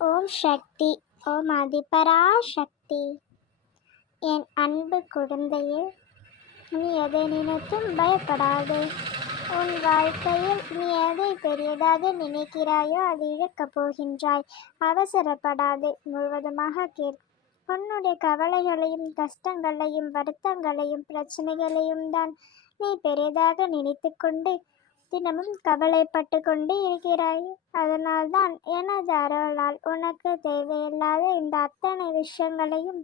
ஓம் சக்தி. ஓம் ஆதிபராசக்தி. என் அன்பு குழந்தையே, நீ எதை நினைத்தும் பயப்படாதே. உன் வாழ்க்கையில் நீ எதை பெரியதாக நினைக்கிறாயோ அதை இழக்கப் போகின்றாய். அவசரப்படாதே, முழுவதுமாக கேள். உன்னுடைய கவலைகளையும் கஷ்டங்களையும் வருத்தங்களையும் பிரச்சனைகளையும் தான் நீ பெரியதாக நினைத்து கொண்டு தினமும் கவலைப்பட்டு கொண்டு இருக்கிறாய். அதனால்தான் எனது அருளால் உனக்கு தேவையில்லாத இந்த அத்தனை விஷயங்களையும்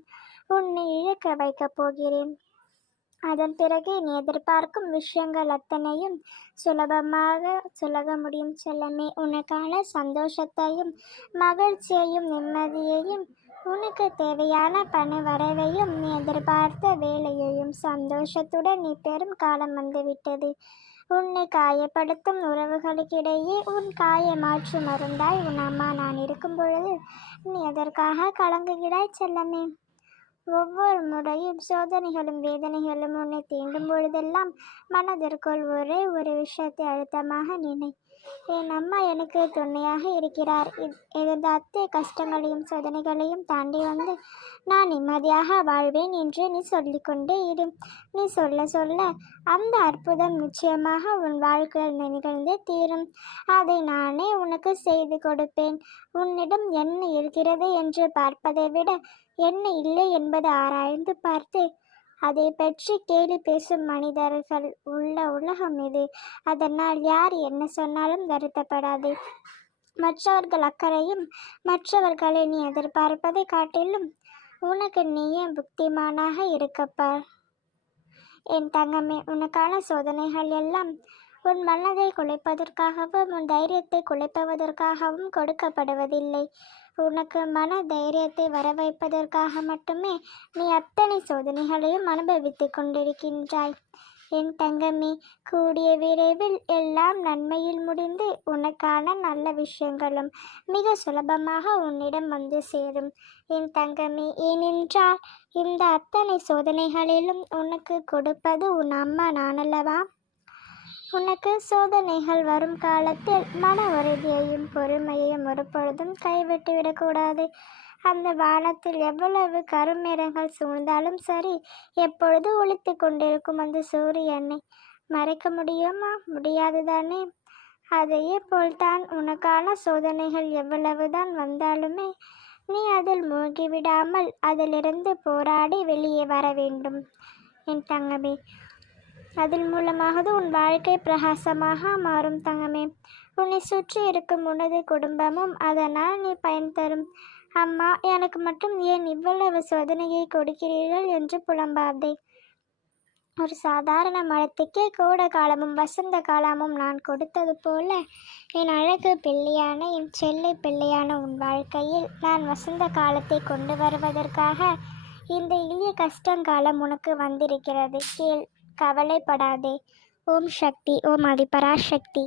உன்னை இழக்க வைக்கப் போகிறேன். அதன் பிறகு நீ எதிர்பார்க்கும் விஷயங்கள் அத்தனையும் சுலபமாக சுலக முடியும் செல்லமே. உனக்கான சந்தோஷத்தையும் மகிழ்ச்சியையும் நிம்மதியையும் உனக்கு தேவையான பண வரவையும் நீ எதிர்பார்த்த வேலையையும் சந்தோஷத்துடன் நீ பெரும் காலம் வந்துவிட்டது. உன்னை காயப்படுத்தும் உறவுகளுக்கிடையே உன் காய மாற்று மருந்தாய் உன் அம்மா நான் இருக்கும் பொழுது நீ எதற்காக கலங்குகிறாய் செல்லமே? ஒவ்வொரு முறையும் சோதனைகளும் வேதனைகளும் உன்னை தீண்டும் பொழுதெல்லாம் மனதிற்குள் ஒரே ஒரு விஷயத்தை அழுத்தமாக நினை. என் அம்மா எனக்கு துணையாக இருக்கிறார். எந்த அத்தனை கஷ்டங்களையும் சோதனைகளையும் தாண்டி வந்து நான் நிம்மதியாக வாழ்வேன் என்று நீ சொல்லிக்கொண்டே இரு. நீ சொல்ல சொல்ல அந்த அற்புதம் நிச்சயமாக உன் வாழ்க்கையில் நிகழ்ந்தே தீரும். அதை நானே உனக்கு செய்து கொடுப்பேன். உன்னிடம் என்ன இருக்கிறது என்று பார்ப்பதை விட என்ன இல்லை என்பதை ஆராய்ந்து பார்த்து அதை பற்றி கேலி பேசும் மனிதர்கள் உள்ள உலகம் இது. அதனால் யார் என்ன சொன்னாலும் வருத்தப்படாதே. மற்றவர்கள் அக்கறையும் மற்றவர்களை நீ எதிர்பார்ப்பதை காட்டிலும் உனக்கு நீயே புத்திமானாக இருக்கப்பார். என் தங்கமே, உனக்கான சோதனைகள் எல்லாம் உன் மனதை குலைப்பதற்காகவும் உன் தைரியத்தை குலைப்பதற்காகவும் கொடுக்கப்படுவதில்லை. உனக்கு மன தைரியத்தை வர வைப்பதற்காக மட்டுமே நீ அத்தனை சோதனைகளையும் அனுபவித்து கொண்டிருக்கின்றாய். என் தங்கமே, கூடிய விரைவில் எல்லாம் நன்மையில் முடிந்து உனக்கான நல்ல விஷயங்களும் மிக சுலபமாக உன்னிடம் வந்து சேரும். என் தங்கமே, ஏனென்றால் இந்த அத்தனை சோதனைகளிலும் உனக்கு கொடுப்பது உன் அம்மா நானல்லவா? உனக்கு சோதனைகள் வரும் காலத்தில் மன உறுதியையும் பொறுமையையும் ஒரு பொழுதும் கைவிட்டு விடக்கூடாது. அந்த வானத்தில் எவ்வளவு கருமேகங்கள் சூழ்ந்தாலும் சரி, எப்பொழுது ஒளித்து கொண்டிருக்கும் அந்த சூரியனை மறைக்க முடியுமா? முடியாதுதானே? அதையே போல்தான் உனக்கான சோதனைகள் எவ்வளவுதான் வந்தாலுமே நீ அதில் மூழ்கிவிடாமல் அதிலிருந்து போராடி வெளியே வர வேண்டும் என் தங்கமே. அதில் மூலமாக உன் வாழ்க்கை பிரகாசமாக மாறும் தங்கமே. உன்னை சுற்றி இருக்கும் உனது குடும்பமும் அதனால் நீ பயன் தரும். அம்மா, எனக்கு மட்டும் ஏன் இவ்வளவு சோதனையை கொடுக்கிறீர்கள் என்று புலம்பாதே. ஒரு சாதாரண மரத்துக்கே கோடை காலமும் வசந்த காலமும் நான் கொடுத்தது போல என் அழகு பிள்ளையான என் செல்லை பிள்ளையான உன் வாழ்க்கையில் நான் வசந்த காலத்தை கொண்டு வருவதற்காக இந்த எளிய கஷ்டங்காலம் உனக்கு வந்திருக்கிறது. கேள், கவலைப்படாதே. ஓம் சக்தி. ஓம் ஆதிபராசக்தி.